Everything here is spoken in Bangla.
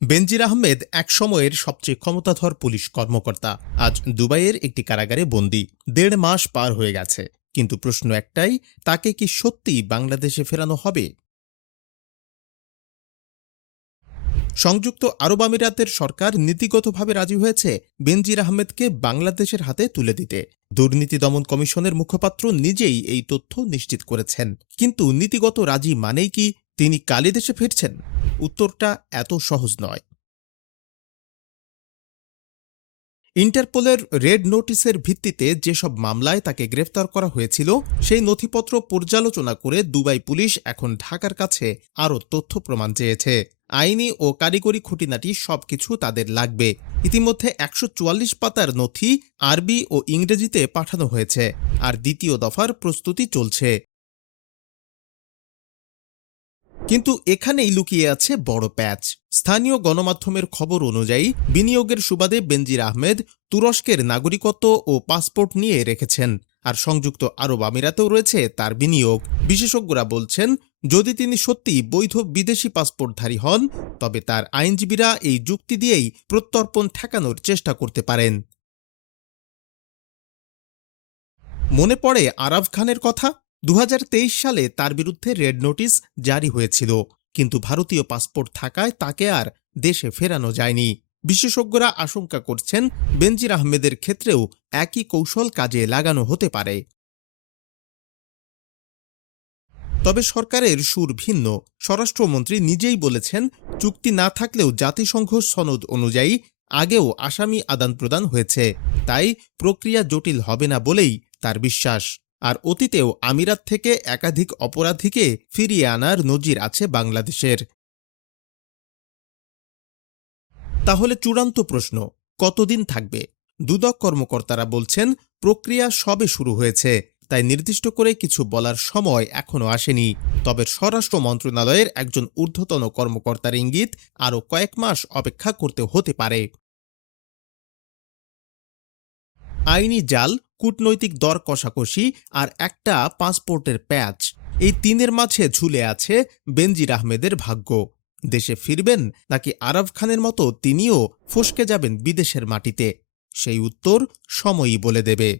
বেনজির আহমেদ একসময়ের সবচেয়ে ক্ষমতাধর পুলিশ কর্মকর্তা আজ দুবাইয়ের একটি কারাগারে বন্দী। ১.৫ মাস পার হয়ে গেছে, কিন্তু প্রশ্ন একটাই, তাকে কি সত্যিই বাংলাদেশে ফেরানো হবে? সংযুক্ত আরব আমিরাতের সরকার নীতিগতভাবে রাজি হয়েছে বেনজির আহমেদকে বাংলাদেশের হাতে তুলে দিতে। দুর্নীতি দমন কমিশনের মুখপাত্র নিজেই এই তথ্য নিশ্চিত করেছেন। কিন্তু নীতিগত রাজি মানেই কি তিনি কালই দেশে ফিরছেন? উত্তরটা এত সহজ নয়। ইন্টারপোলের রেড নোটিসের ভিত্তিতে যেসব মামলায় তাকে গ্রেফতার করা হয়েছিল সেই নথিপত্র পর্যালোচনা করে দুবাই পুলিশ এখন ঢাকার কাছে আরও তথ্য প্রমাণ চেয়েছে। আইনি ও কারিগরি খুঁটিনাটি সবকিছু তাদের লাগবে। ইতিমধ্যে ১৪৪ পাতার নথি আরবি ও ইংরেজিতে পাঠানো হয়েছে, আর দ্বিতীয় দফার প্রস্তুতি চলছে। কিন্তু এখানেই লুকিয়ে আছে বড় প্যাচ। স্থানীয় গণমাধ্যমের খবর অনুযায়ী বিনিয়োগের সুবাদে বেনজির আহমেদ তুরস্কের নাগরিকত্ব ও পাসপোর্ট নিয়ে রেখেছেন, আর সংযুক্ত আরব আমিরাতেও রয়েছে তার বিনিয়োগ। বিশেষজ্ঞরা বলছেন, যদি তিনি সত্যিই বৈধ বিদেশি পাসপোর্টধারী হন, তবে তার আইনজীবীরা এই যুক্তি দিয়েই প্রত্যর্পণ ঠেকানোর চেষ্টা করতে পারেন। মনে পড়ে আরাফ খানের কথা। ২০২৩ সালে তার বিরুদ্ধে রেড নোটিশ জারি হয়েছিল, কিন্তু ভারতীয় পাসপোর্ট থাকায় তাকে আর দেশে ফেরানো যায়নি। বিশেষজ্ঞরা আশঙ্কা করছেন, বেনজির আহমেদের ক্ষেত্রেও একই কৌশল কাজে লাগানো হতে পারে। তবে সরকারের সুর ভিন্ন। স্বরাষ্ট্রমন্ত্রী নিজেই বলেছেন, চুক্তি না থাকলেও জাতিসংঘ সনদ অনুযায়ী আগেও আসামি আদান প্রদান হয়েছে, তাই প্রক্রিয়া জটিল হবে না বলেই তার বিশ্বাস। আর অতীতেও আমিরাত থেকে একাধিক অপরাধীকে ফিরিয়ে আনার নজির আছে বাংলাদেশের। তাহলে চূড়ান্ত প্রশ্ন, কতদিন থাকবে? দুদক কর্মকর্তারা বলছেন, প্রক্রিয়া সবে শুরু হয়েছে, তাই নির্দিষ্ট করে কিছু বলার সময় এখনো আসেনি। তবে স্বরাষ্ট্র মন্ত্রণালয়ের একজন ঊর্ধ্বতন কর্মকর্তার ইঙ্গিত, আরও কয়েক মাস অপেক্ষা করতে হতে পারে। আইনি জাল, কূটনৈতিক দর কষাকষি আর একটা পাসপোর্টের প্যাচ, এই তিনের মাঝে ঝুলে আছে বেনজির আহমেদের ভাগ্য। দেশে ফিরবেন, নাকি আরাফ খানের মতো তিনিও ফসকে যাবেন বিদেশের মাটিতে? সেই উত্তর সময়ই বলে দেবে।